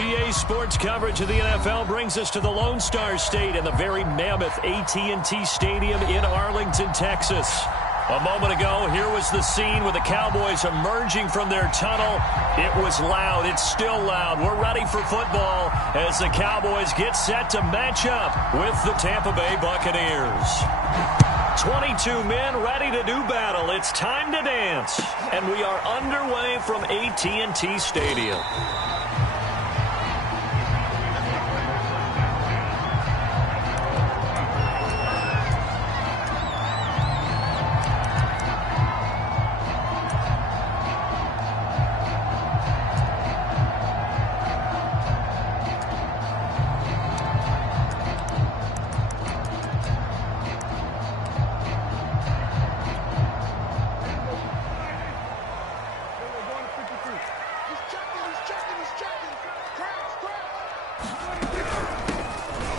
EA Sports coverage of the NFL brings us to the Lone Star State in the very mammoth AT&T Stadium in Arlington, Texas. A moment ago, here was the scene with the Cowboys emerging from their tunnel. It was loud. It's still loud. We're ready for football as the Cowboys get set to match up with the Tampa Bay Buccaneers. 22 men ready to do battle. It's time to dance. And we are underway from AT&T Stadium.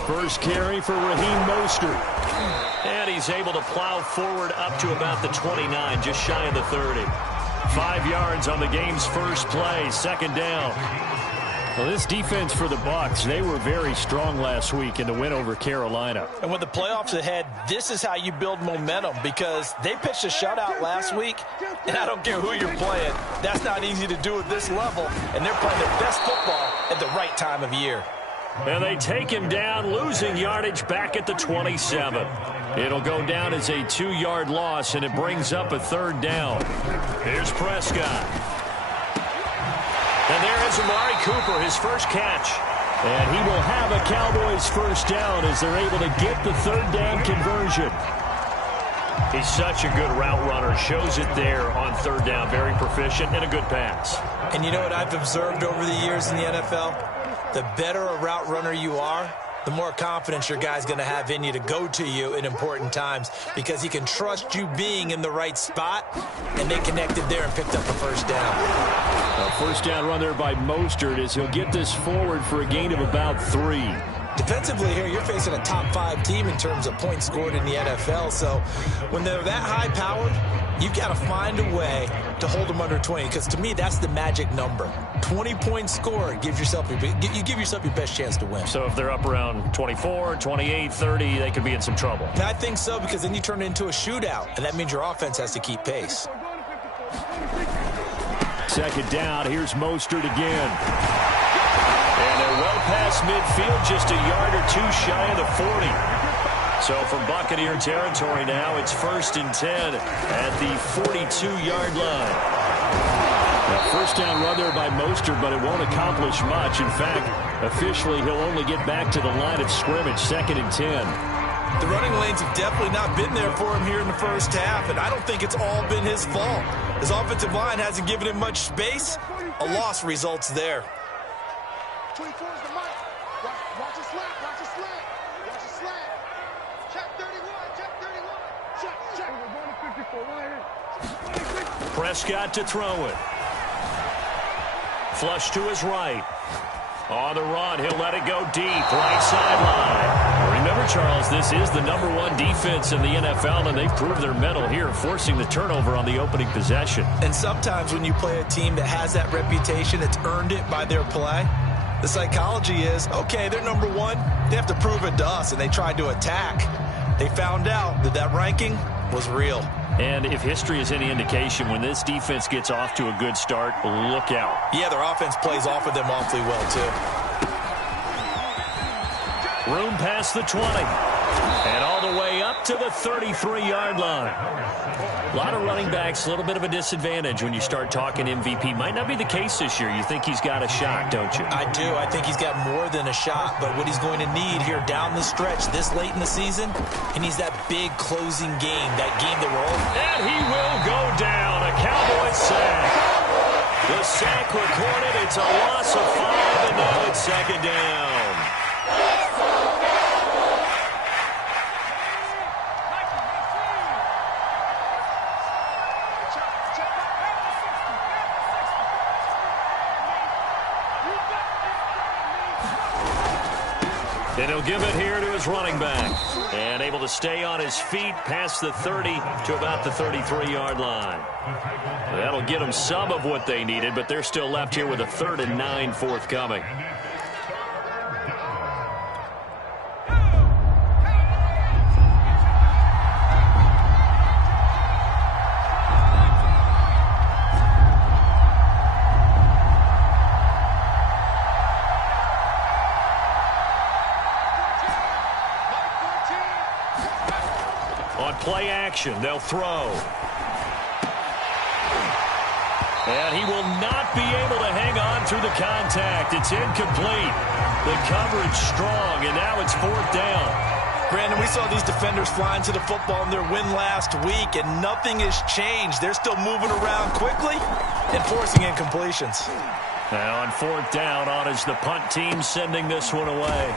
First carry for Raheem Mostert. And he's able to plow forward up to about the 29, just shy of the 30. 5 yards on the game's first play, second down. Well, this defense for the Bucs, they were very strong last week in the win over Carolina. And with the playoffs ahead, this is how you build momentum, because they pitched a shutout last week, and I don't care who you're playing. That's not easy to do at this level, and they're playing their best football at the right time of year. And they take him down, losing yardage back at the 27. It'll go down as a 2-yard loss, and it brings up a third down. Here's Prescott. And there is Amari Cooper, his first catch. And he will have a Cowboys first down as they're able to get the third down conversion. He's such a good route runner. Shows it there on third down. Very proficient and a good pass. And you know what I've observed over the years in the NFL? The better a route runner you are, the more confidence your guy's going to have in you to go to you in important times, because he can trust you being in the right spot, and they connected there and picked up a first down. A first down run there by Mostert as he'll get this forward for a gain of about 3. Defensively here, you're facing a top 5 team in terms of points scored in the NFL, so when they're that high-powered, you've got to find a way to hold them under 20, because to me, that's the magic number. 20 points scored, you give yourself your best chance to win. So if they're up around 24, 28, 30, they could be in some trouble. And I think so, because then you turn it into a shootout, and that means your offense has to keep pace. Second down, here's Mostert again. And they're well past midfield, just a yard or two shy of the 40. So from Buccaneer territory now, it's 1st and 10 at the 42-yard line. Now, first down run there by Mostert, but it won't accomplish much. In fact, officially, he'll only get back to the line of scrimmage, 2nd and 10. The running lanes have definitely not been there for him here in the first half, and I don't think it's all been his fault. His offensive line hasn't given him much space. A loss results there. 24 is the mic. Watch the slant. Watch the slant. Watch the slant. Check 31. Check 31. Check. We're going to 54 right here. Prescott to throw it. Flush to his right. On the run, he'll let it go deep. Right sideline. Remember, Charles, this is the #1 defense in the NFL, and they proved their mettle here, forcing the turnover on the opening possession. And sometimes when you play a team that has that reputation, it's earned it by their play. The psychology is, okay, they're #1. They have to prove it to us, and they tried to attack. They found out that that ranking was real. And if history is any indication, when this defense gets off to a good start, look out. Yeah, their offense plays off of them awfully well, too. Room past the 20. And all the way up to the 33-yard line. A lot of running backs, a little bit of a disadvantage when you start talking MVP. Might not be the case this year. You think he's got a shot, don't you? I do. I think he's got more than a shot. But what he's going to need here down the stretch this late in the season, he needs that big closing game, that game that we're all... And he will go down. A Cowboys sack. The sack recorded. It's a loss of 5, and now it's 2nd down. And he'll give it here to his running back. And able to stay on his feet past the 30 to about the 33-yard line. That'll get them some of what they needed, but they're still left here with a 3rd and 9 forthcoming. On play action, they'll throw. And he will not be able to hang on through the contact. It's incomplete. The coverage strong, and now it's 4th down. Brandon, we saw these defenders flying to the football in their win last week, and nothing has changed. They're still moving around quickly and forcing incompletions. Now on 4th down, on is the punt team sending this one away.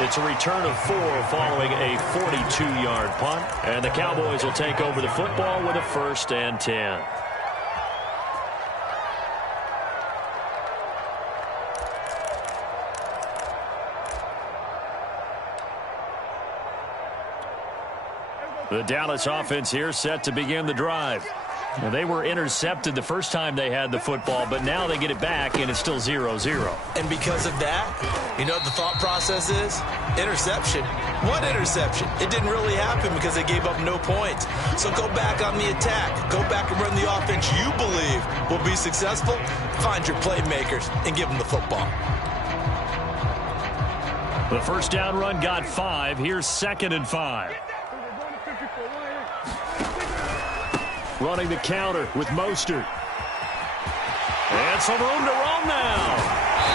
It's a return of 4 following a 42-yard punt, and the Cowboys will take over the football with a 1st and 10. The Dallas offense here set to begin the drive. Well, they were intercepted the first time they had the football, but now they get it back, and it's still 0-0. And because of that, you know what the thought process is? Interception. What interception? It didn't really happen because they gave up no points. So go back on the attack. Go back and run the offense you believe will be successful. Find your playmakers and give them the football. The first down run got 5. Here's 2nd and 5. Running the counter with Mostert. And some room to roam now.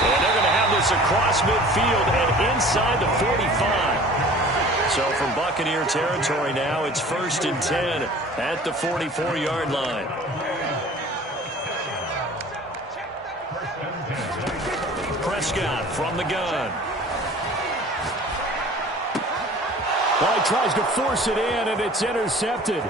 And they're going to have this across midfield and inside the 45. So from Buccaneer territory now, it's 1st and 10 at the 44-yard line. Prescott from the gun. Well, he tries to force it in, and it's intercepted.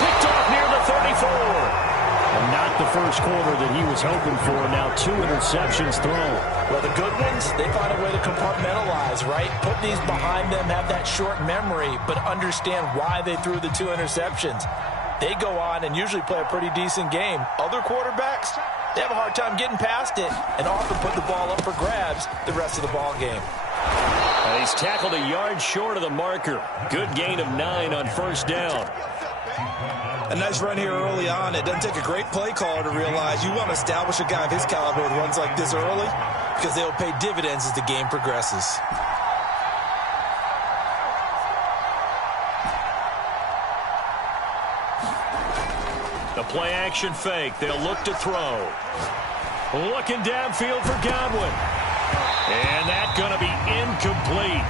Picked off near the 34. And not the first quarter that he was hoping for. Now 2 interceptions thrown. Well, the good ones, they find a way to compartmentalize, right? Put these behind them, have that short memory, but understand why they threw the 2 interceptions. They go on and usually play a pretty decent game. Other quarterbacks, they have a hard time getting past it and often put the ball up for grabs the rest of the ball game. And he's tackled a yard short of the marker. Good gain of 9 on 1st down. A nice run here early on. It doesn't take a great play caller to realize you want to establish a guy of his caliber with runs like this early because they will pay dividends as the game progresses. The play action fake. They'll look to throw. Looking downfield for Godwin. And that's going to be incomplete.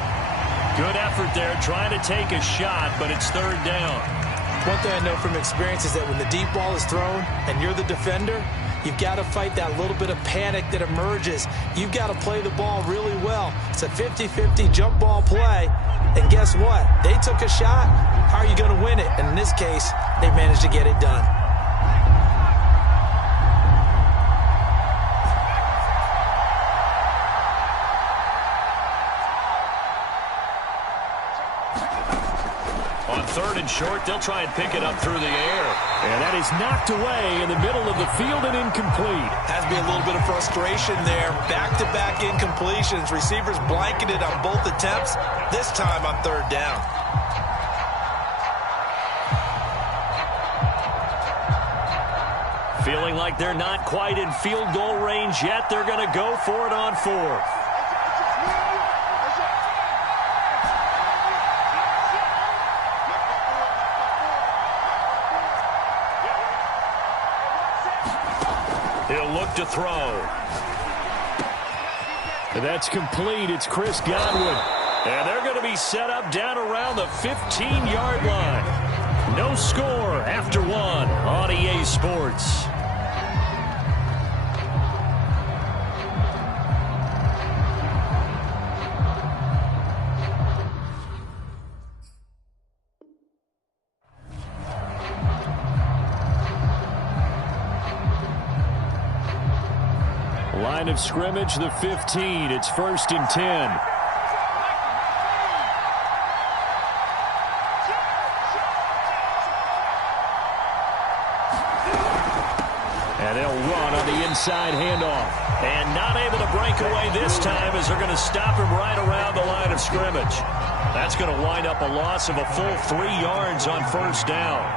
Good effort there trying to take a shot, but it's 3rd down. One thing I know from experience is that when the deep ball is thrown and you're the defender, you've got to fight that little bit of panic that emerges. You've got to play the ball really well. It's a 50-50 jump ball play. And guess what? They took a shot. How are you going to win it? And in this case, they managed to get it done. On 3rd and short, they'll try and pick it up through the air. And that is knocked away in the middle of the field and incomplete. Has to be a little bit of frustration there. Back-to-back incompletions. Receivers blanketed on both attempts, this time on 3rd down. Feeling like they're not quite in field goal range yet. They're going to go for it on 4th. He'll look to throw. And that's complete. It's Chris Godwin. And they're going to be set up down around the 15-yard line. No score after 1 on EA Sports. Line of scrimmage, the 15. It's 1st and 10. And they'll run on the inside handoff. And not able to break away this time as they're going to stop him right around the line of scrimmage. That's going to wind up a loss of a full 3 yards on 1st down.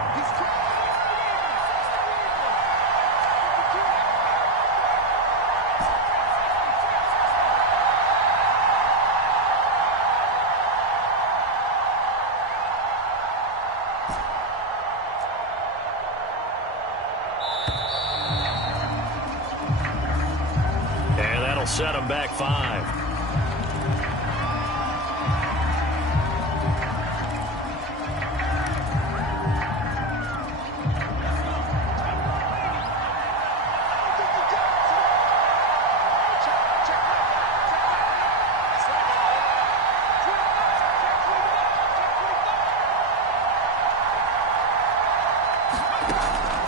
It'll set him back 5.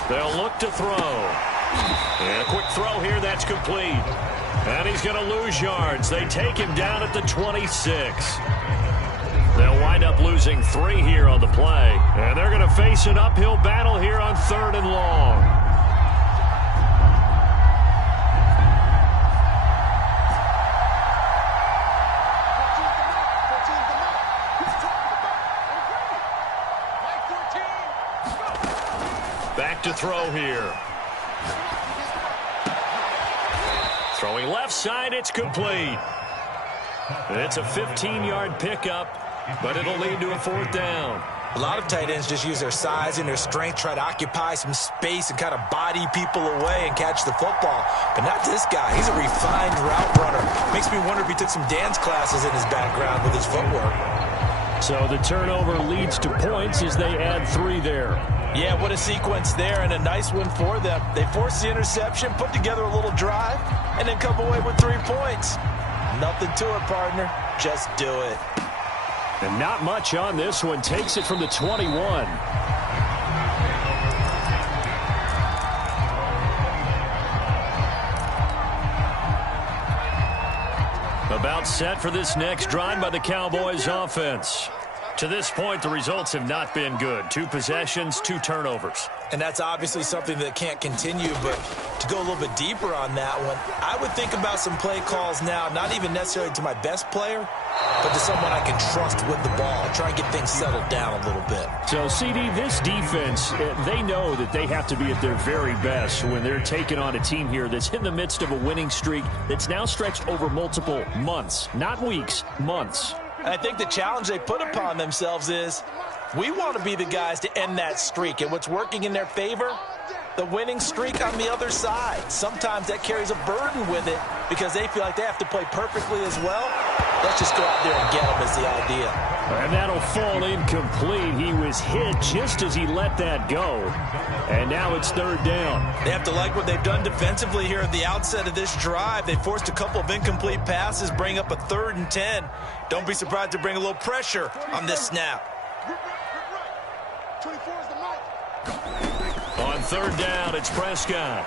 They'll look to throw. And a quick throw here, that's complete. And he's going to lose yards. They take him down at the 26. They'll wind up losing 3 here on the play. And they're going to face an uphill battle here on 3rd and long. Back to throw here. Throwing left side, it's complete. It's a 15-yard pickup, but it'll lead to a 4th down. A lot of tight ends just use their size and their strength, try to occupy some space and kind of body people away and catch the football. But not this guy. He's a refined route runner. Makes me wonder if he took some dance classes in his background with his footwork. So the turnover leads to points as they add 3 there. Yeah, what a sequence there, and a nice one for them. They force the interception, put together a little drive, and then come away with 3 points. Nothing to it, partner. Just do it. And not much on this one. Takes it from the 21. About set for this next drive by the Cowboys offense. To this point, the results have not been good. 2 possessions, 2 turnovers. And that's obviously something that can't continue, but to go a little bit deeper on that one, I would think about some play calls now, not even necessarily to my best player, but to someone I can trust with the ball. Try and get things settled down a little bit. So, CD, this defense, they know that they have to be at their very best when they're taking on a team here that's in the midst of a winning streak that's now stretched over multiple months, not weeks, months. And I think the challenge they put upon themselves is we want to be the guys to end that streak. And what's working in their favor? The winning streak on the other side. Sometimes that carries a burden with it because they feel like they have to play perfectly as well. Let's just go out there and get them is the idea. And that'll fall incomplete. He was hit just as he let that go. And now it's 3rd down. They have to like what they've done defensively here at the outset of this drive. They forced a couple of incomplete passes, bring up a 3rd and 10. Don't be surprised to bring a little pressure on this snap. On 3rd down, it's Prescott.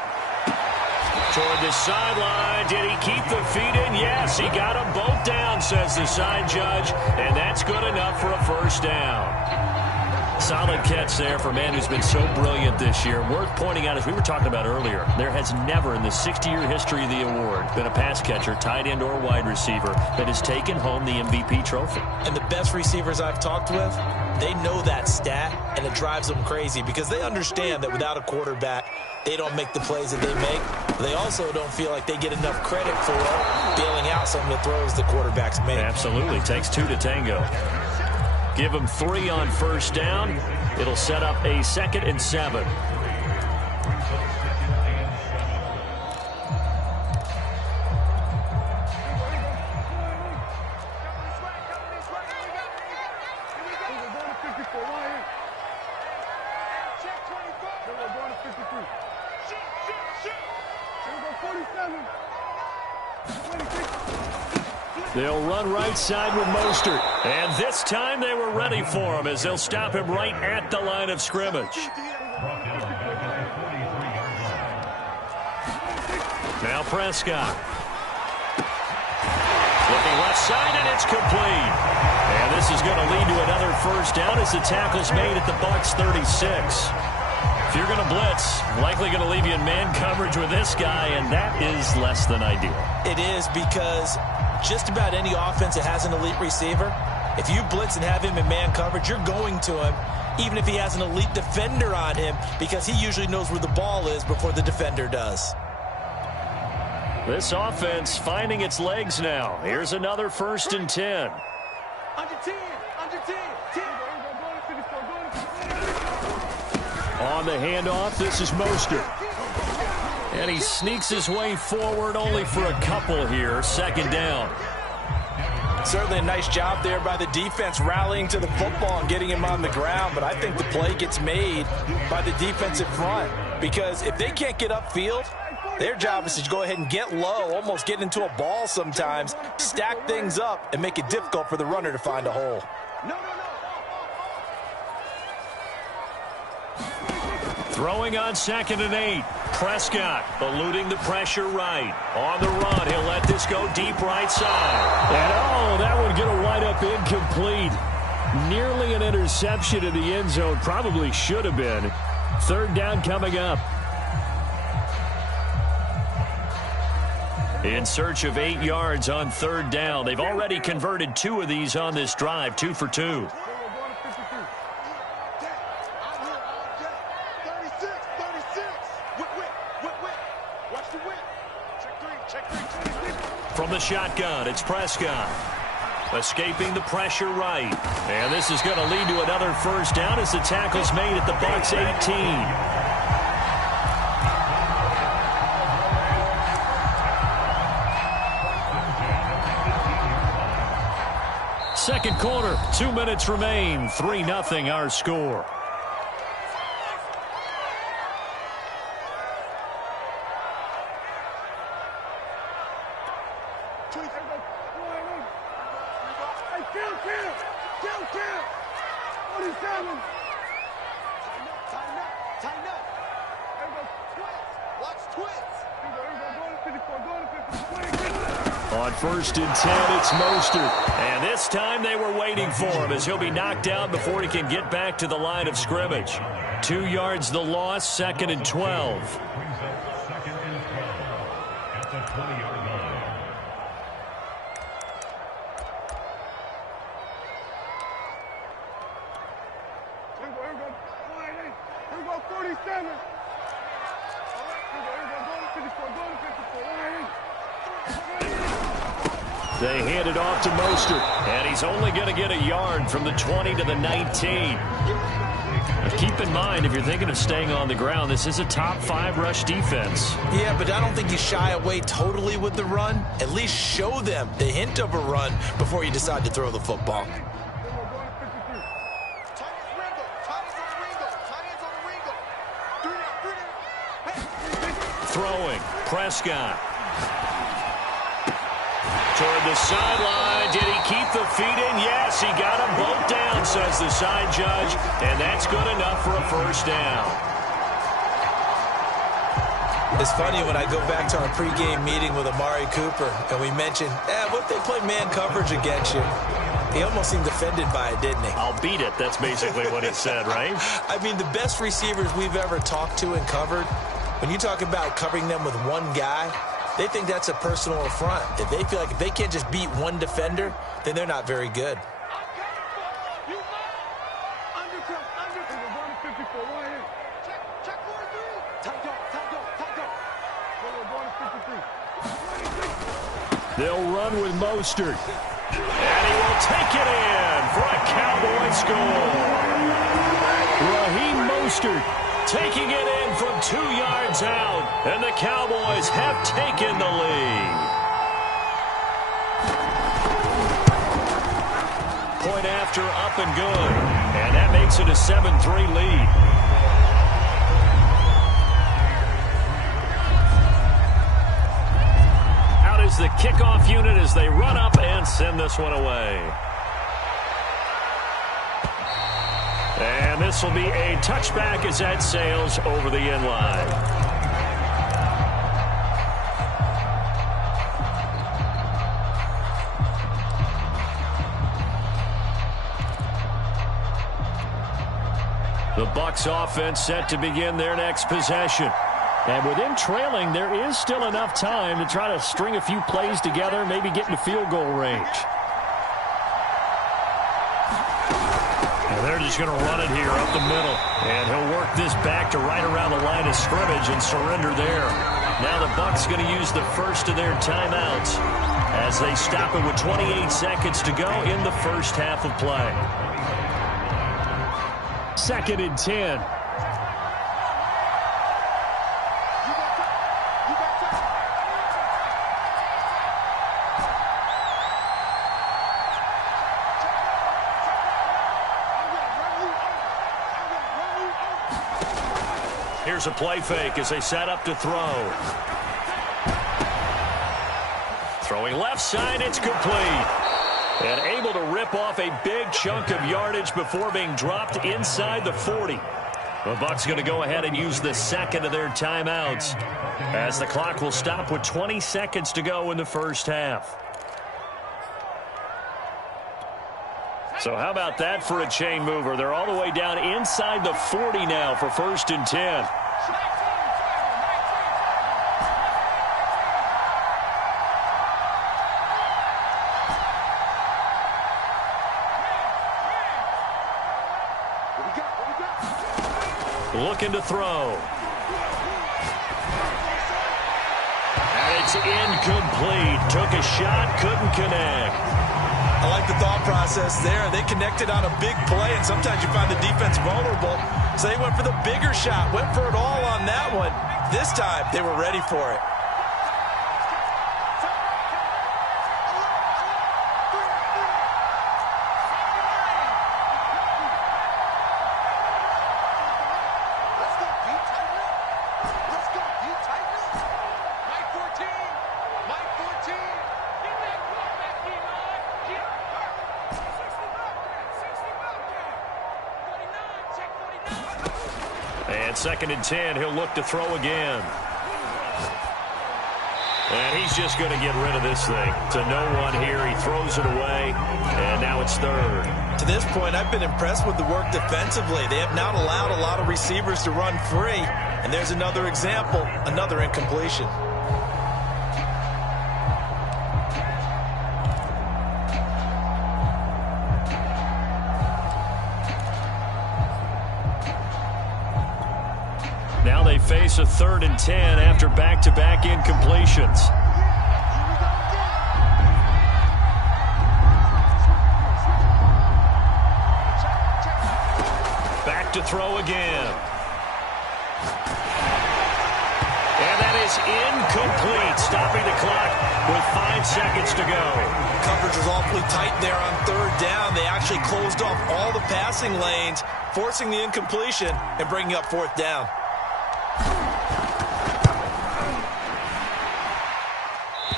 Toward the sideline. Did he keep the feet in? Yes, he got them both down, says the side judge. And that's good enough for a 1st down. Solid catch there for a man who's been so brilliant this year. Worth pointing out, as we were talking about earlier, there has never in the 60-year history of the award been a pass catcher, tight end or wide receiver that has taken home the MVP trophy. And the best receivers I've talked with, they know that stat, and it drives them crazy because they understand that without a quarterback, they don't make the plays that they make. They also don't feel like they get enough credit for bailing out some of the throws the quarterbacks make. Absolutely. Takes 2 to tango. Give them 3 on 1st down. It'll set up a 2nd and 7. They'll run right side with Mostert. And this time they were ready for him as they'll stop him right at the line of scrimmage. Now Prescott. Looking left side, and it's complete. And this is going to lead to another 1st down as the tackle's made at the Bucs 36. If you're going to blitz, likely going to leave you in man coverage with this guy, and that is less than ideal. It is because just about any offense that has an elite receiver, if you blitz and have him in man coverage, you're going to him, even if he has an elite defender on him, because he usually knows where the ball is before the defender does. This offense finding its legs now. Here's another 1st and 10. Under 10, under 10, 10. On the handoff, this is Mostert. And he sneaks his way forward only for a couple here. Second down. Certainly a nice job there by the defense rallying to the football and getting him on the ground, but I think the play gets made by the defensive front because if they can't get upfield, their job is to go ahead and get low, almost get into a ball sometimes, stack things up, and make it difficult for the runner to find a hole. Throwing on 2nd and 8. Prescott eluding the pressure right. On the run, he'll let this go deep right side. And that one going to wind up incomplete. Nearly an interception in the end zone. Probably should have been. Third down coming up. In search of 8 yards on third down. They've already converted 2 of these on this drive, 2 for 2. From the shotgun, it's Prescott. Escaping the pressure right. And this is going to lead to another first down as the tackle's made at the Bucs 18. Second quarter, 2 minutes remain. 3-0 our score. On 1st and 10, it's Mostert. And this time they were waiting for him as he'll be knocked down before he can get back to the line of scrimmage. 2 yards the loss, 2nd and 12. They hand it off to Mostert, and he's only going to get a yard from the 20 to the 19. Now keep in mind, if you're thinking of staying on the ground, this is a top 5 rush defense. Yeah, but I don't think you shy away totally with the run. At least show them the hint of a run before you decide to throw the football. Throwing, Prescott. Toward the sideline. Did he keep the feet in? Yes, he got them both down, says the side judge. And that's good enough for a first down. It's funny when I go back to our pregame meeting with Amari Cooper and we mentioned, what if they play man coverage against you? He almost seemed offended by it, didn't he? I'll beat it. That's basically what he said, right? I mean, the best receivers we've ever talked to and covered, when you talk about covering them with one guy, they think that's a personal affront. If they feel like if they can't just beat one defender, then they're not very good. They'll run with Mostert. And he will take it in for a Cowboy score. Raheem Mostert taking it in from 2 yards out, and the Cowboys have taken the lead. Point after, up and good, and that makes it a 7-3 lead. Out is the kickoff unit as they run up and send this one away. And this will be a touchback as that sails over the end line. The Bucs offense set to begin their next possession. And with them trailing, there is still enough time to try to string a few plays together, maybe get into field goal range. They're just going to run it here up the middle. And he'll work this back to right around the line of scrimmage and surrender there. Now the Bucs going to use the first of their timeouts as they stop it with 28 seconds to go in the first half of play. 2nd and 10. Here's a play fake as they set up to throw. Throwing left side, it's complete. And able to rip off a big chunk of yardage before being dropped inside the 40. The Bucs going to go ahead and use the second of their timeouts as the clock will stop with 20 seconds to go in the first half. So how about that for a chain mover? They're all the way down inside the 40 now for 1st and 10. Looking to throw. And it's incomplete. Took a shot, couldn't connect. I like the thought process there. They connected on a big play, and sometimes you find the defense vulnerable. So they went for the bigger shot, went for it all on that one. This time, they were ready for it. And 2nd and 10, he'll look to throw again. And he's just going to get rid of this thing. To no one here, he throws it away, and now it's 3rd. To this point, I've been impressed with the work defensively. They have not allowed a lot of receivers to run free. And there's another example, another incompletion. Now they face a 3rd and 10 after back-to-back incompletions. Back to throw again. And that is incomplete, stopping the clock with 5 seconds to go. Coverage was awfully tight there on 3rd down. They actually closed off all the passing lanes, forcing the incompletion and bringing up 4th down.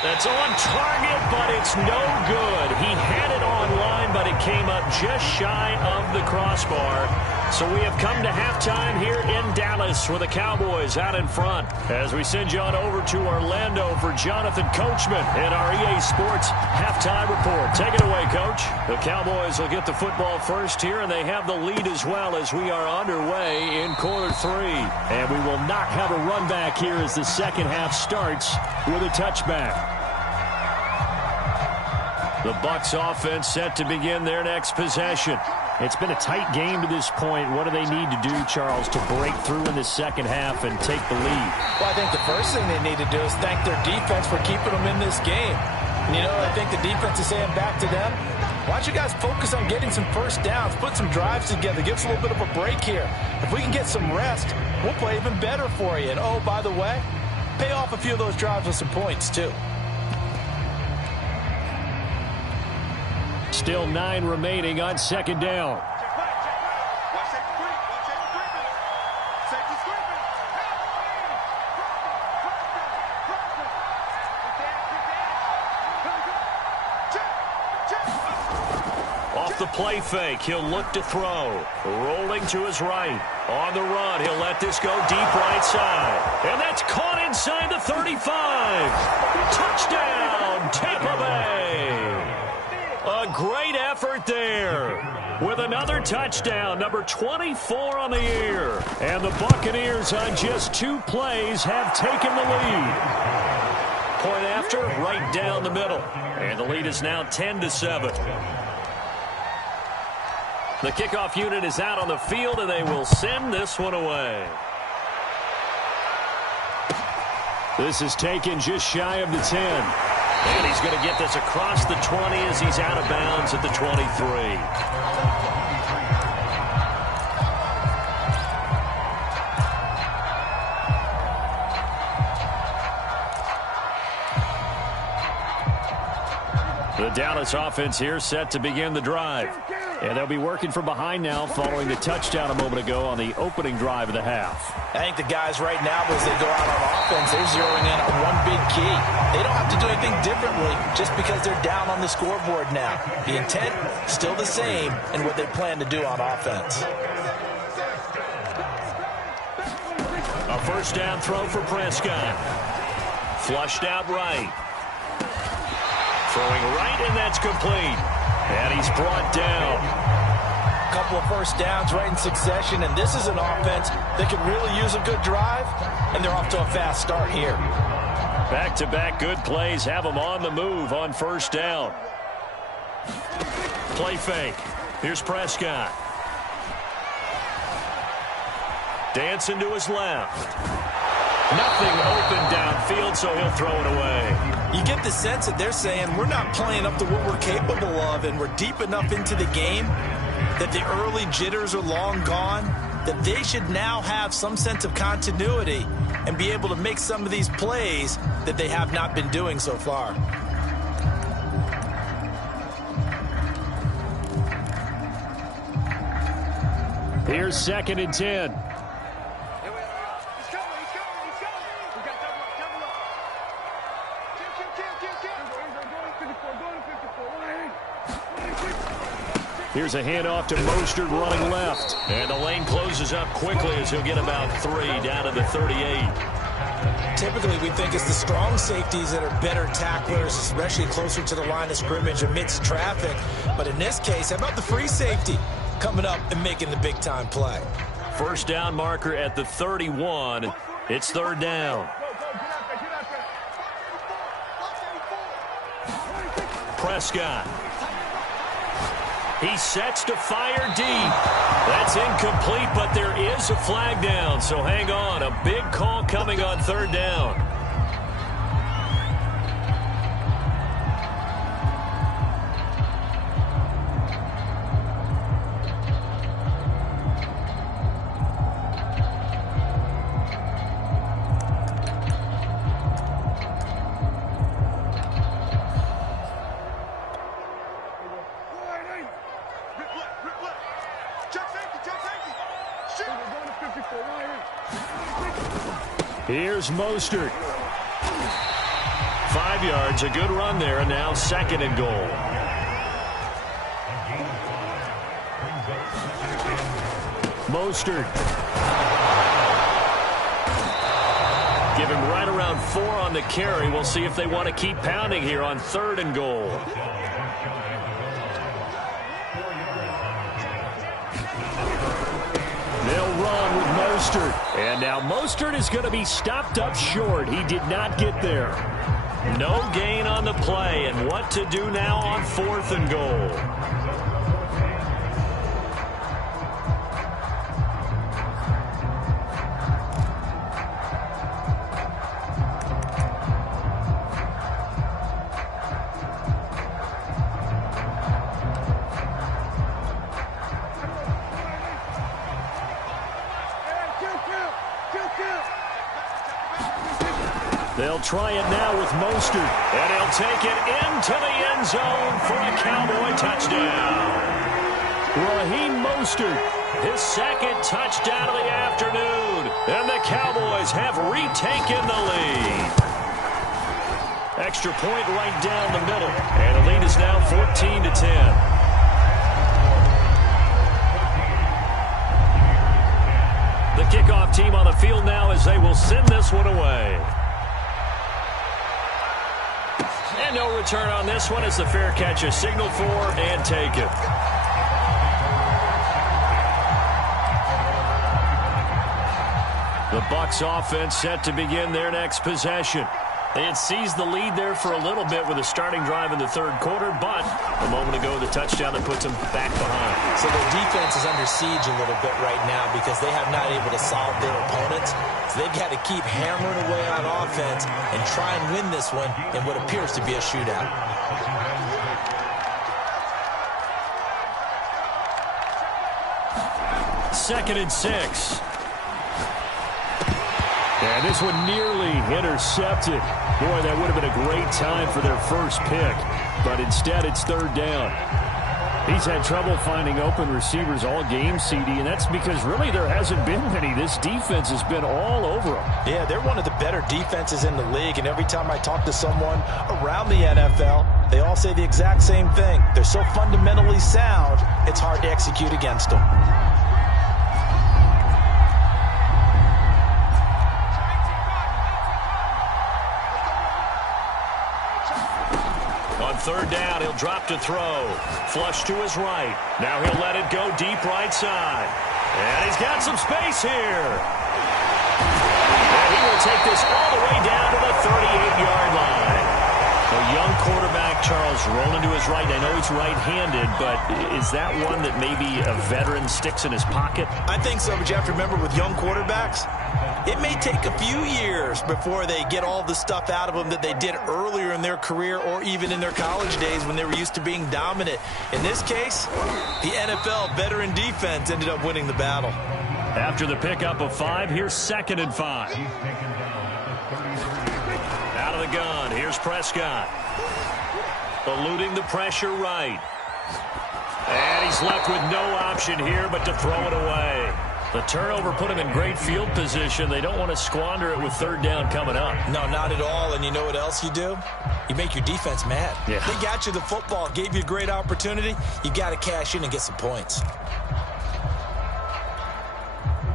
That's on target, but it's no good. He had it on line, but it came up just shy of the crossbar. So we have come to halftime here in Dallas with the Cowboys out in front. As we send you on over to Orlando for Jonathan Coachman in our EA Sports halftime report. Take it away, Coach. The Cowboys will get the football first here, and they have the lead as well as we are underway in quarter 3. And we will not have a run back here as the second half starts with a touchback. The Bucs offense set to begin their next possession. It's been a tight game to this point. What do they need to do, Charles, to break through in the second half and take the lead? Well, I think the first thing they need to do is thank their defense for keeping them in this game. And, you know, I think the defense is saying back to them, why don't you guys focus on getting some first downs, put some drives together, give us a little bit of a break here. If we can get some rest, we'll play even better for you. And, oh, by the way, pay off a few of those drives with some points, too. Still 9 remaining on 2nd down. Off the play fake, he'll look to throw. Rolling to his right. On the run, he'll let this go deep right side. And that's caught inside the 35. Touchdown, Tampa Bay. A great effort there with another touchdown, number 24 on the year. And the Buccaneers on just 2 plays have taken the lead. Point after, right down the middle. And the lead is now 10-7. The kickoff unit is out on the field, and they will send this one away. This is taken just shy of the 10. And he's going to get this across the 20 as he's out of bounds at the 23. The Dallas offense here set to begin the drive. And they'll be working from behind now following the touchdown a moment ago on the opening drive of the half. I think the guys right now, as they go out on offense, they're zeroing in on one big key. They don't have to do anything differently just because they're down on the scoreboard now. The intent, still the same in what they plan to do on offense. A first down throw for Prescott. Flushed out right. Throwing right, and that's complete. And he's brought down. A couple of first downs right in succession, and this is an offense that could really use a good drive, and they're off to a fast start here. Back-to-back good plays have them on the move on first down. Play fake. Here's Prescott. Dancing to his left. Nothing open downfield, so he'll throw it away. You get the sense that they're saying we're not playing up to what we're capable of, and we're deep enough into the game that the early jitters are long gone, that they should now have some sense of continuity and be able to make some of these plays that they have not been doing so far. Here's 2nd and 10. Here's a handoff to Mostert running left. And the lane closes up quickly as he'll get about 3 down to the 38. Typically, we think it's the strong safeties that are better tacklers, especially closer to the line of scrimmage amidst traffic. But in this case, how about the free safety coming up and making the big-time play? First down marker at the 31. It's 3rd down. Prescott. He sets to fire deep. That's incomplete, but there is a flag down, so hang on. A big call coming on 3rd down. Here's Mostert. 5 yards, a good run there, and now 2nd and goal. Mostert. Give him right around 4 on the carry. We'll see if they want to keep pounding here on 3rd and goal. They'll run with Mostert. And now Mostert is going to be stopped up short. He did not get there. No gain on the play. And what to do now on 4th and goal? They'll try it now with Mostert, and he'll take it into the end zone for a Cowboy touchdown. Raheem Mostert, his 2nd touchdown of the afternoon, and the Cowboys have retaken the lead. Extra point right down the middle, and the lead is now 14-10. The kickoff team on the field now as they will send this one away. And no return on this one as the fair catch is signaled for and taken. The Bucs offense set to begin their next possession. They had seized the lead there for a little bit with a starting drive in the 3rd quarter, but a moment ago the touchdown that puts them back behind. So their defense is under siege a little bit right now because they have not able to solve their opponents. So they've got to keep hammering away on offense and try and win this one in what appears to be a shootout. Second and 6. And this one nearly intercepted. Boy, that would have been a great time for their first pick. But instead, it's 3rd down. He's had trouble finding open receivers all game, CD, and that's because really there hasn't been many. This defense has been all over him. Yeah, they're one of the better defenses in the league, and every time I talk to someone around the NFL, they all say the exact same thing. They're so fundamentally sound, it's hard to execute against them. On third down, he'll drop to throw. Flush to his right. Now he'll let it go deep right side. And he's got some space here. And he will take this all the way down to the 38-yard line. A young quarterback, Charles, rolling to his right. I know he's right-handed, but is that one that maybe a veteran sticks in his pocket? I think so, but you have to remember with young quarterbacks, it may take a few years before they get all the stuff out of them that they did earlier in their career or even in their college days when they were used to being dominant. In this case, the NFL veteran defense ended up winning the battle. After the pickup of 5, here's 2nd and 5. Out of the gun, here's Prescott. Eluding the pressure right. And he's left with no option here but to throw it away. The turnover put him in great field position. They don't want to squander it with third down coming up. No, not at all. And you know what else you do? You make your defense mad. Yeah. They got you the football, gave you a great opportunity. You got to cash in and get some points.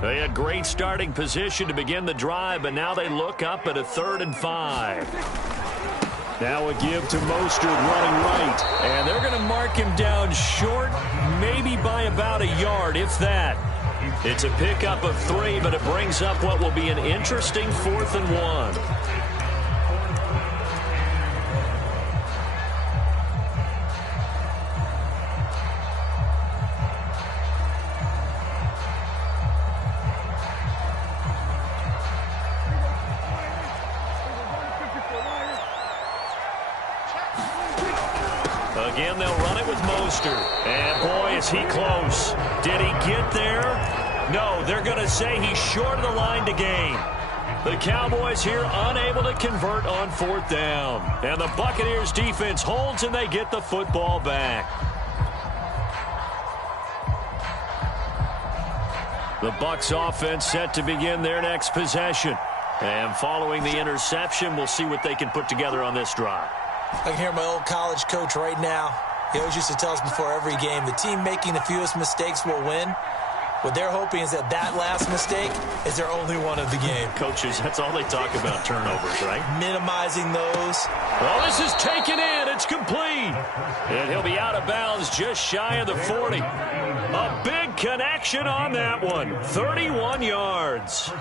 They had great starting position to begin the drive, but now they look up at a 3rd and 5. Now a give to Mostert running right. And they're going to mark him down short, maybe by about a yard, if that. It's a pickup of 3, but it brings up what will be an interesting 4th and 1. Again, they'll run it with Mostert. And boy, is he close. Did he get there? No, they're going to say he's short of the line to gain. The Cowboys here unable to convert on 4th down. And the Buccaneers defense holds and they get the football back. The Bucs offense set to begin their next possession. And following the interception, we'll see what they can put together on this drive. I can hear my old college coach right now. He always used to tell us before every game, the team making the fewest mistakes will win. What they're hoping is that that last mistake is their only one of the game. Coaches, that's all they talk about, turnovers, right? Minimizing those. Well, this is taken in. It's complete. And he'll be out of bounds just shy of the 40. A big connection on that one. 31 yards.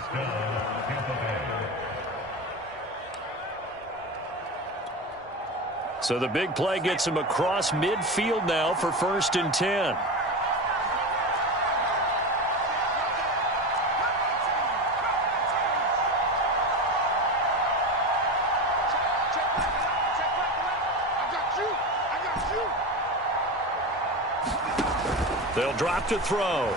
So the big play gets him across midfield now for 1st and 10. They'll drop to throw.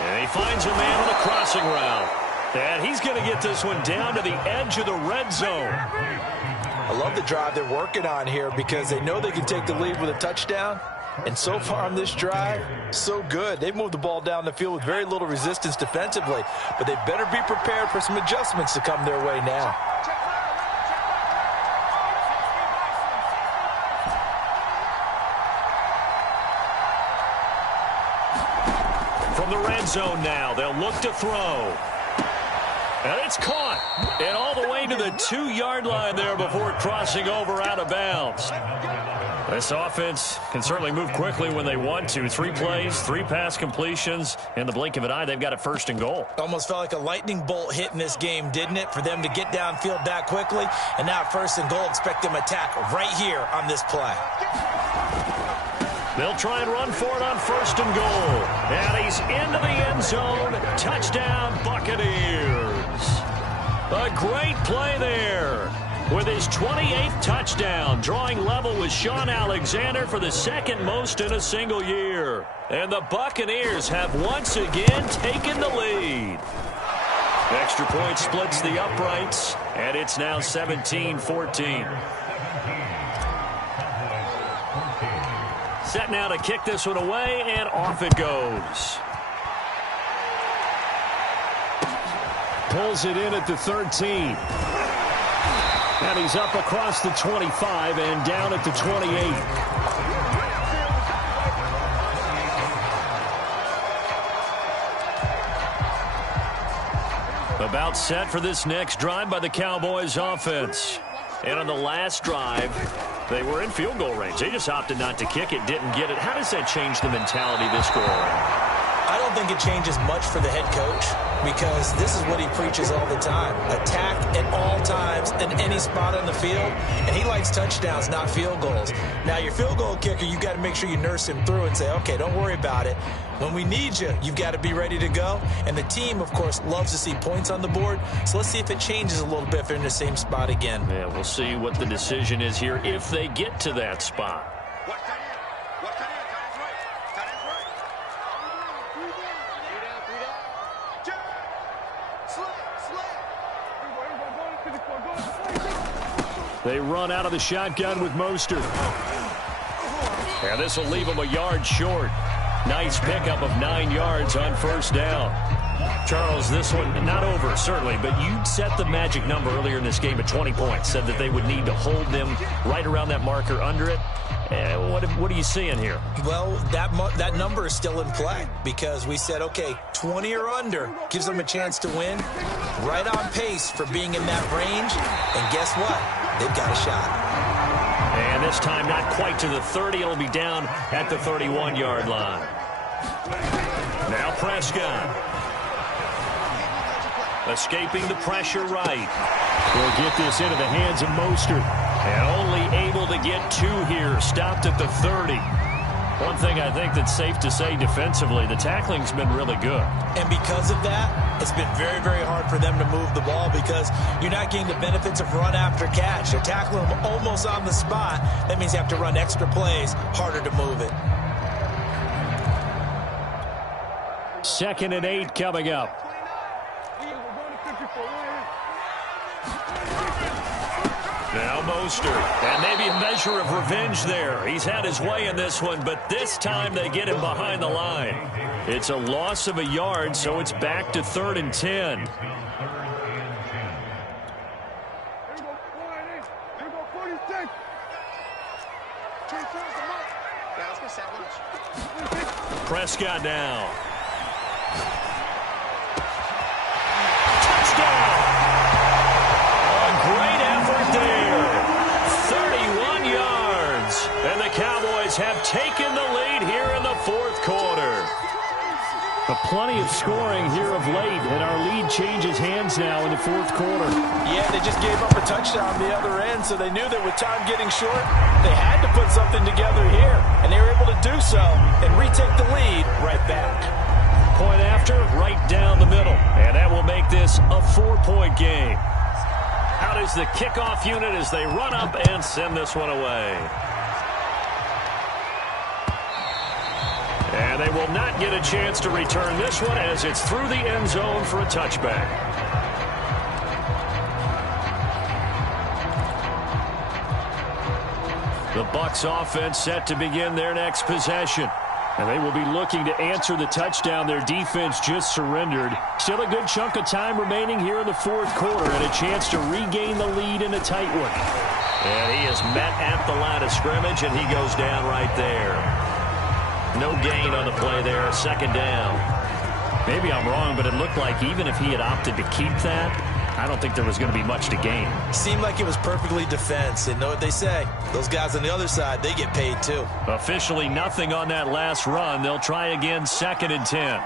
And he finds a man on the crossing route. And he's going to get this one down to the edge of the red zone. I love the drive they're working on here because they know they can take the lead with a touchdown. And so far on this drive, so good. They've moved the ball down the field with very little resistance defensively. But they better be prepared for some adjustments to come their way now. From the red zone now, they'll look to throw. And it's caught. And all the way to the 2-yard line there before crossing over out of bounds. This offense can certainly move quickly when they want to. 3 plays, 3 pass completions. In the blink of an eye, they've got it 1st and goal. Almost felt like a lightning bolt hit in this game, didn't it? For them to get downfield that quickly. And now 1st and goal, expect them to attack right here on this play. They'll try and run for it on 1st and goal. And he's into the end zone. Touchdown, Buccaneers. A great play there. With his 28th touchdown, drawing level with Sean Alexander for the 2nd most in a single year. And the Buccaneers have once again taken the lead. Extra point splits the uprights, and it's now 17-14. Set now to kick this one away, and off it goes. Pulls it in at the 13. And he's up across the 25 and down at the 28. About set for this next drive by the Cowboys offense. And on the last drive, they were in field goal range. They just opted not to kick it, didn't get it. How does that change the mentality this go around? I don't think it changes much for the head coach because this is what he preaches all the time. Attack at all times in any spot on the field, and he likes touchdowns, not field goals. Now, your field goal kicker, you've got to make sure you nurse him through and say, okay, don't worry about it. When we need you, you've got to be ready to go. And the team, of course, loves to see points on the board. So let's see if it changes a little bit if they're in the same spot again. Yeah, we'll see what the decision is here if they get to that spot. They run out of the shotgun with Mostert. And this will leave them a yard short. Nice pickup of 9 yards on first down. Charles, this one not over, certainly, but you set the magic number earlier in this game at 20 points. Said that they would need to hold them right around that marker under it. What are you seeing here? Well, that number is still in play because we said, okay, 20 or under gives them a chance to win. Right on pace for being in that range. And guess what? They've got a shot. And this time not quite to the 30. It'll be down at the 31-yard line. Now Prescott. Escaping the pressure right. They'll get this into the hands of Mostert. And only able to get 2 here. Stopped at the 30. One thing I think that's safe to say defensively, the tackling's been really good. And because of that, it's been very, very hard for them to move the ball because you're not getting the benefits of run after catch. They're tackling them almost on the spot. That means you have to run extra plays, harder to move it. 2nd and 8 coming up. Now Mostert, and maybe a measure of revenge there. He's had his way in this one, but this time they get him behind the line. It's a loss of a yard, so it's back to 3rd and 10. Prescott now. Touchdown! Great effort there. 31 yards. And the Cowboys have taken the lead here in the 4th quarter. Plenty of scoring here of late, and our lead changes hands now in the 4th quarter. Yeah, they just gave up a touchdown the other end, so they knew that with time getting short, they had to put something together here, and they were able to do so and retake the lead right back. Point after, right down the middle, and that will make this a 4-point game. Out is the kickoff unit as they run up and send this one away. And they will not get a chance to return this one as it's through the end zone for a touchback. The Bucs offense set to begin their next possession. And they will be looking to answer the touchdown their defense just surrendered. Still a good chunk of time remaining here in the 4th quarter and a chance to regain the lead in a tight one. And he is met at the line of scrimmage, and he goes down right there. No gain on the play there, 2nd down. Maybe I'm wrong, but it looked like even if he had opted to keep that, I don't think there was going to be much to gain. Seemed like it was perfectly defense. And know what they say? Those guys on the other side, they get paid too. Officially nothing on that last run. They'll try again, 2nd and 10.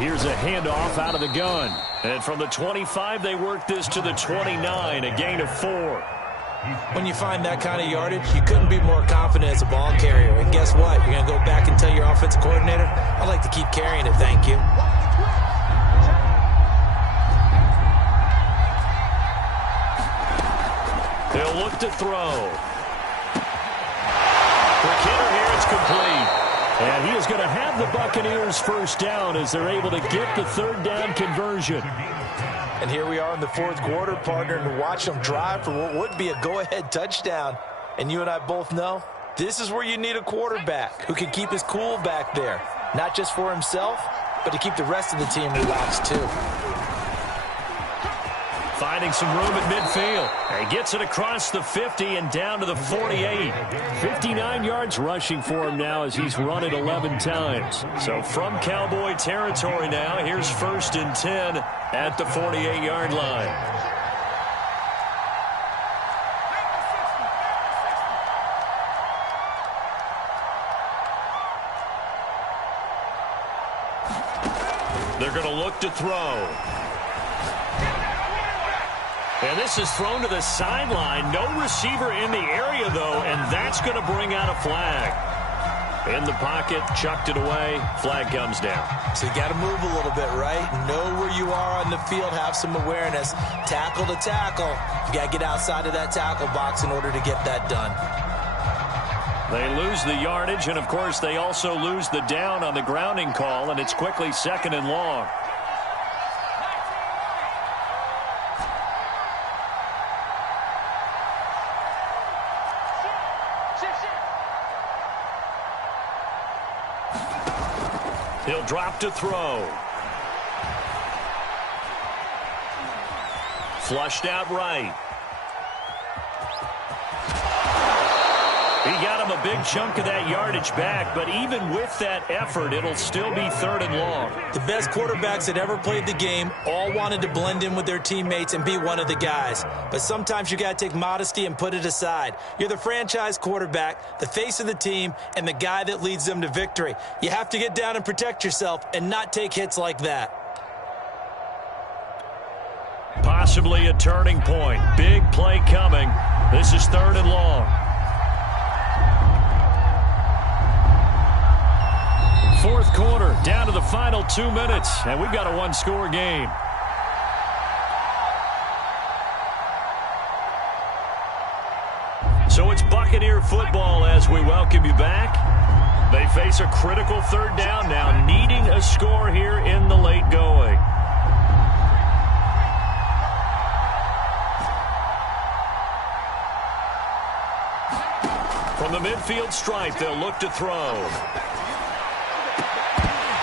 Here's a handoff out of the gun. And from the 25, they work this to the 29, a gain of 4. When you find that kind of yardage, you couldn't be more confident as a ball carrier. And guess what? You're going to go back and tell your offensive coordinator, I'd like to keep carrying it, thank you. They'll look to throw. For Kidder here, it's complete. And he is going to have the Buccaneers first down as they're able to get the third down conversion. And here we are in the fourth quarter, partner, and watch them drive for what would be a go-ahead touchdown. And you and I both know this is where you need a quarterback who can keep his cool back there, not just for himself, but to keep the rest of the team relaxed too. Finding some room at midfield. And gets it across the 50 and down to the 48. 59 yards rushing for him now as he's run it 11 times. So from Cowboy territory now, here's 1st and 10 at the 48-yard line. They're going to look to throw. And this is thrown to the sideline. No receiver in the area, though, and that's going to bring out a flag. In the pocket, chucked it away. Flag comes down. So you got to move a little bit, right? Know where you are on the field. Have some awareness. Tackle to tackle. You got to get outside of that tackle box in order to get that done. They lose the yardage, and, of course, they also lose the down on the grounding call, and it's quickly 2nd and long. He'll drop to throw. Flushed out right. He got him a big chunk of that yardage back, but even with that effort, it'll still be 3rd and long. The best quarterbacks that ever played the game all wanted to blend in with their teammates and be one of the guys. But sometimes you got to take modesty and put it aside. You're the franchise quarterback, the face of the team, and the guy that leads them to victory. You have to get down and protect yourself and not take hits like that. Possibly a turning point. Big play coming. This is 3rd and long. 4th quarter, down to the final 2 minutes, and we've got a one-score game. So it's Buccaneer football as we welcome you back. They face a critical 3rd down now, needing a score here in the late going. From the midfield stripe, they'll look to throw.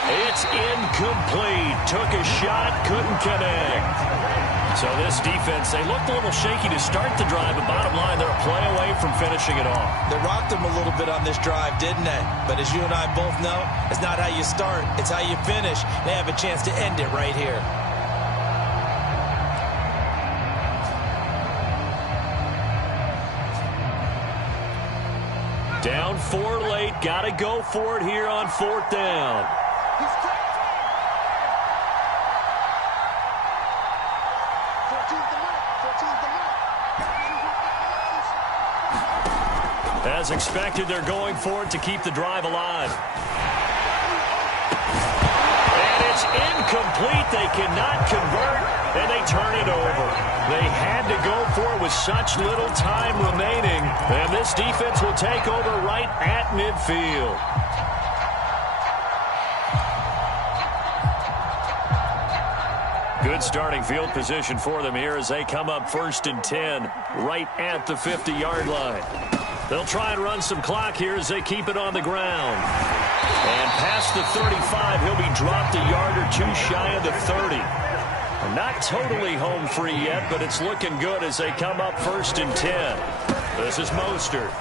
It's incomplete. Took a shot, couldn't connect. So this defense, they looked a little shaky to start the drive, but bottom line, they're a play away from finishing it off. They rocked them a little bit on this drive, didn't they? But as you and I both know, it's not how you start, it's how you finish. They have a chance to end it right here. Down 4 late, got to go for it here on 4th down. As expected, they're going for it to keep the drive alive. And it's incomplete. They cannot convert, and they turn it over. They had to go for it with such little time remaining, and this defense will take over right at midfield. Good starting field position for them here as they come up 1st and 10 right at the 50-yard line. They'll try and run some clock here as they keep it on the ground. And past the 35, he'll be dropped a yard or two shy of the 30. Not totally home free yet, but it's looking good as they come up 1st and 10. This is Mostert.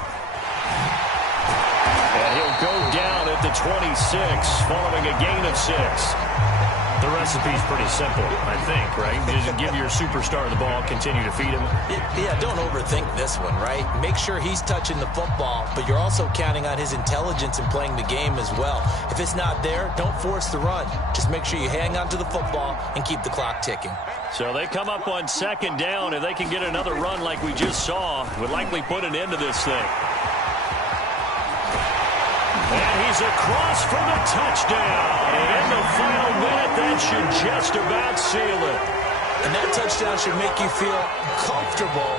And he'll go down at the 26 following a gain of 6. The recipe's pretty simple, I think, right? Just give your superstar the ball, continue to feed him. Yeah, don't overthink this one, right? Make sure he's touching the football, but you're also counting on his intelligence in playing the game as well. If it's not there, don't force the run. Just make sure you hang on to the football and keep the clock ticking. So they come up on 2nd down. If they can get another run like we just saw, would likely put an end to this thing. And he's across for the touchdown. And in the final minute, that should just about seal it. And that touchdown should make you feel comfortable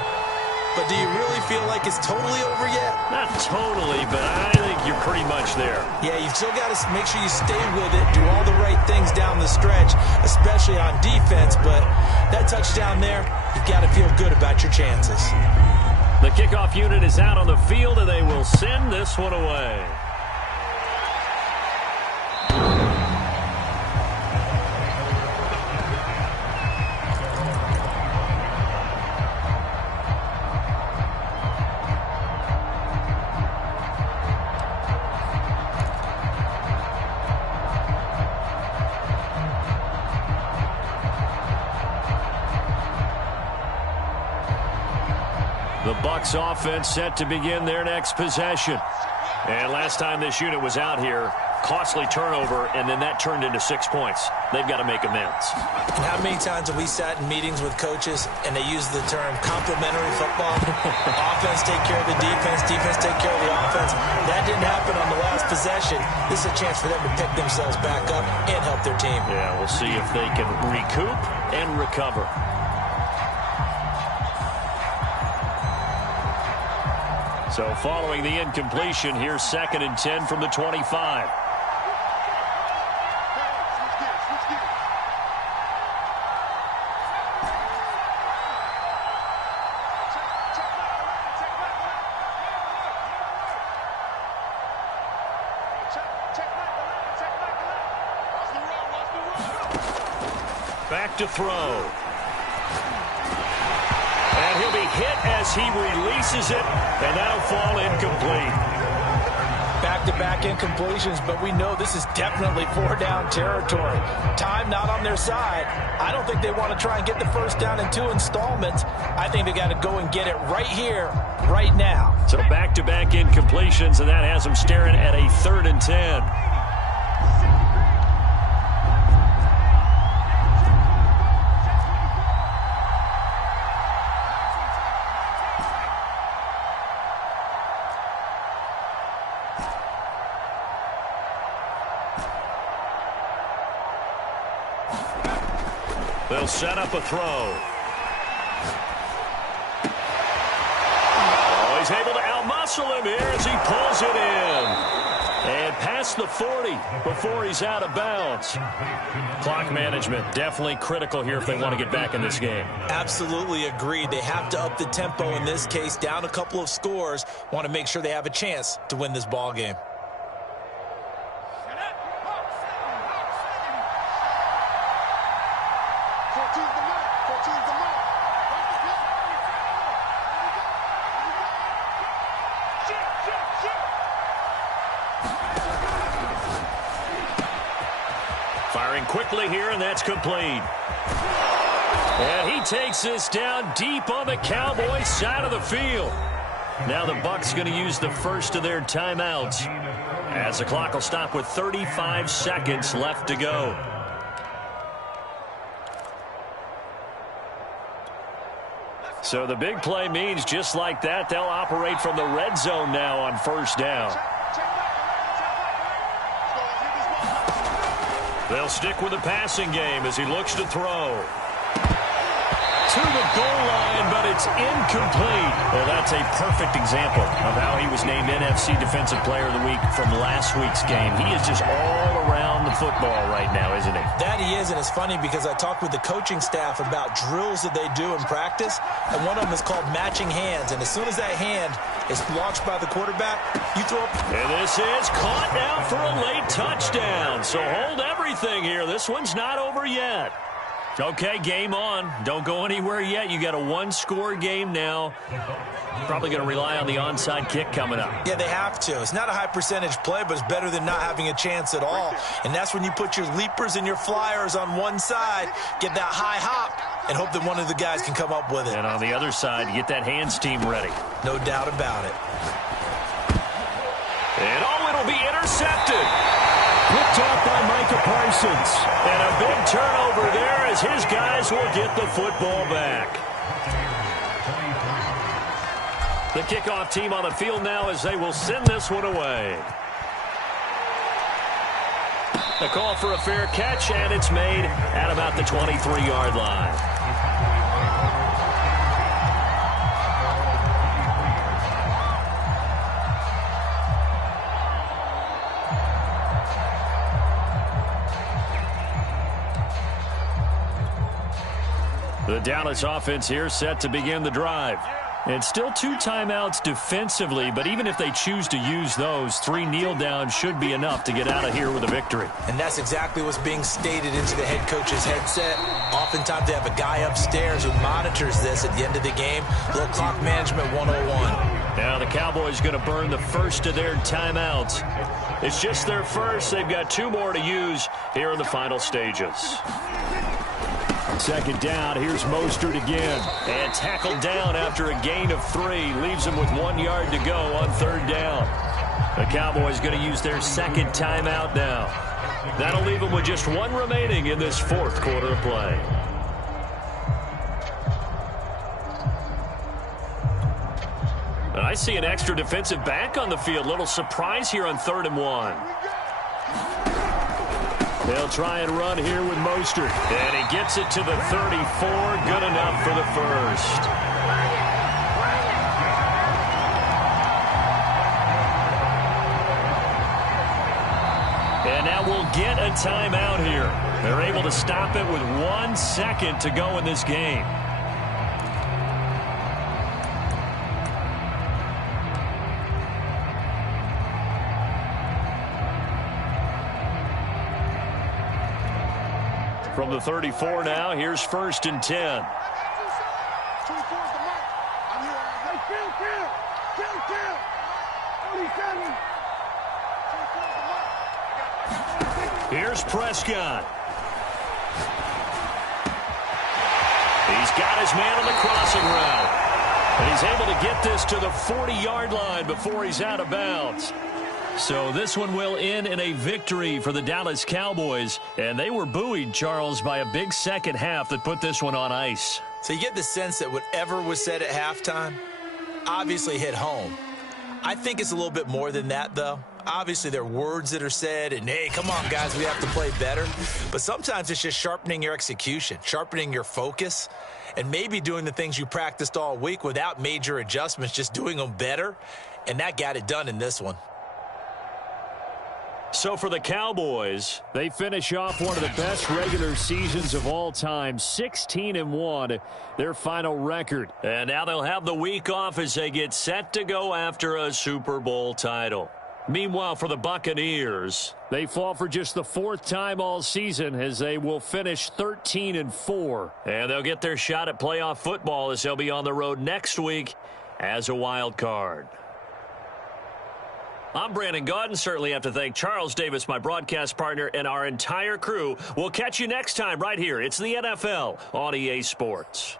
But do you really feel like it's totally over yet? Not totally, but I think you're pretty much there. Yeah, you've still got to make sure you stay with it, do all the right things down the stretch, especially on defense. But that touchdown there, you've got to feel good about your chances. The kickoff unit is out on the field, and they will send this one away. The Bucs offense set to begin their next possession. And last time this unit was out here, costly turnover, and then that turned into 6 points. They've got to make amends. And how many times have we sat in meetings with coaches and they use the term complementary football? Offense take care of the defense, defense take care of the offense. That didn't happen on the last possession. This is a chance for them to pick themselves back up and help their team. Yeah, we'll see if they can recoup and recover. So following the incompletion, here's 2nd and 10 from the 25. Back to throw. And he'll be hit as he releases it, and that'll fall incomplete. Back-to-back incompletions, but we know this is definitely 4-down territory. Time not on their side. I don't think they want to try and get the first down in 2 installments. I think they got to go and get it right here, right now. So back-to-back incompletions, and that has them staring at a 3rd and 10. They'll set up a throw. Oh, he's able to outmuscle him here as he pulls it in. And past the 40 before he's out of bounds. Clock management definitely critical here if they want to get back in this game. Absolutely agreed. They have to up the tempo in this case, down a couple of scores. Want to make sure they have a chance to win this ball game. Firing quickly here, and that's complete. And he takes this down deep on the Cowboys' side of the field. Now the Bucs going to use the first of their timeouts, as the clock will stop with 35 seconds left to go. So the big play means just like that, they'll operate from the red zone now on 1st down. They'll stick with the passing game as he looks to throw. To the goal line, but it's incomplete. Well, that's a perfect example of how he was named NFC Defensive Player of the Week from last week's game. He is just all around the football right now, isn't he? That he is, and it's funny because I talked with the coaching staff about drills that they do in practice, and one of them is called matching hands. And as soon as that hand is launched by the quarterback, you throw up. And this is caught now for a late touchdown. So hold everything here. This one's not over yet. Okay, game on. Don't go anywhere yet. You got a 1-score game now. Probably going to rely on the onside kick coming up. Yeah, they have to. It's not a high percentage play, but it's better than not having a chance at all. And that's when you put your leapers and your flyers on one side, get that high hop, and hope that one of the guys can come up with it. And on the other side, get that hands team ready. No doubt about it. And it'll be intercepted. Picked off by Micah Parsons. And a big turnover there as his guys will get the football back. The kickoff team on the field now as they will send this one away. A call for a fair catch, and it's made at about the 23-yard line. The Dallas offense here set to begin the drive. And still 2 timeouts defensively, but even if they choose to use those, 3 kneel downs should be enough to get out of here with a victory. And that's exactly what's being stated into the head coach's headset. Oftentimes they have a guy upstairs who monitors this at the end of the game. A little clock management 101. Now the Cowboys going to burn the first of their timeouts. It's just their first. They've got 2 more to use here in the final stages. Second down, here's Mostert again. And tackled down after a gain of 3. Leaves him with 1 yard to go on 3rd down. The Cowboys going to use their second timeout now. That'll leave them with just 1 remaining in this 4th quarter of play. I see an extra defensive back on the field. Little surprise here on 3rd and 1. They'll try and run here with Mostert. And he gets it to the 34. Good enough for the first. And now we'll get a timeout here. They're able to stop it with 1 second to go in this game. From the 34 now, here's 1st and 10. 24's the mark. I'm here. Hey, kill. 47. 24's the mark. Here's Prescott. He's got his man on the crossing route. And he's able to get this to the 40-yard line before he's out of bounds. So this one will end in a victory for the Dallas Cowboys. And they were buoyed, Charles, by a big second half that put this one on ice. So you get the sense that whatever was said at halftime obviously hit home. I think it's a little bit more than that, though. Obviously, there are words that are said, and, hey, come on, guys, we have to play better. But sometimes it's just sharpening your execution, sharpening your focus, and maybe doing the things you practiced all week without major adjustments, just doing them better. And that got it done in this one. So for the Cowboys, they finish off one of the best regular seasons of all time, 16-1, their final record. And now they'll have the week off as they get set to go after a Super Bowl title. Meanwhile, for the Buccaneers, they fall for just the 4th time all season as they will finish 13-4. And they'll get their shot at playoff football as they'll be on the road next week as a wild card. I'm Brandon Gaudin. Certainly have to thank Charles Davis, my broadcast partner, and our entire crew. We'll catch you next time right here. It's the NFL on EA Sports.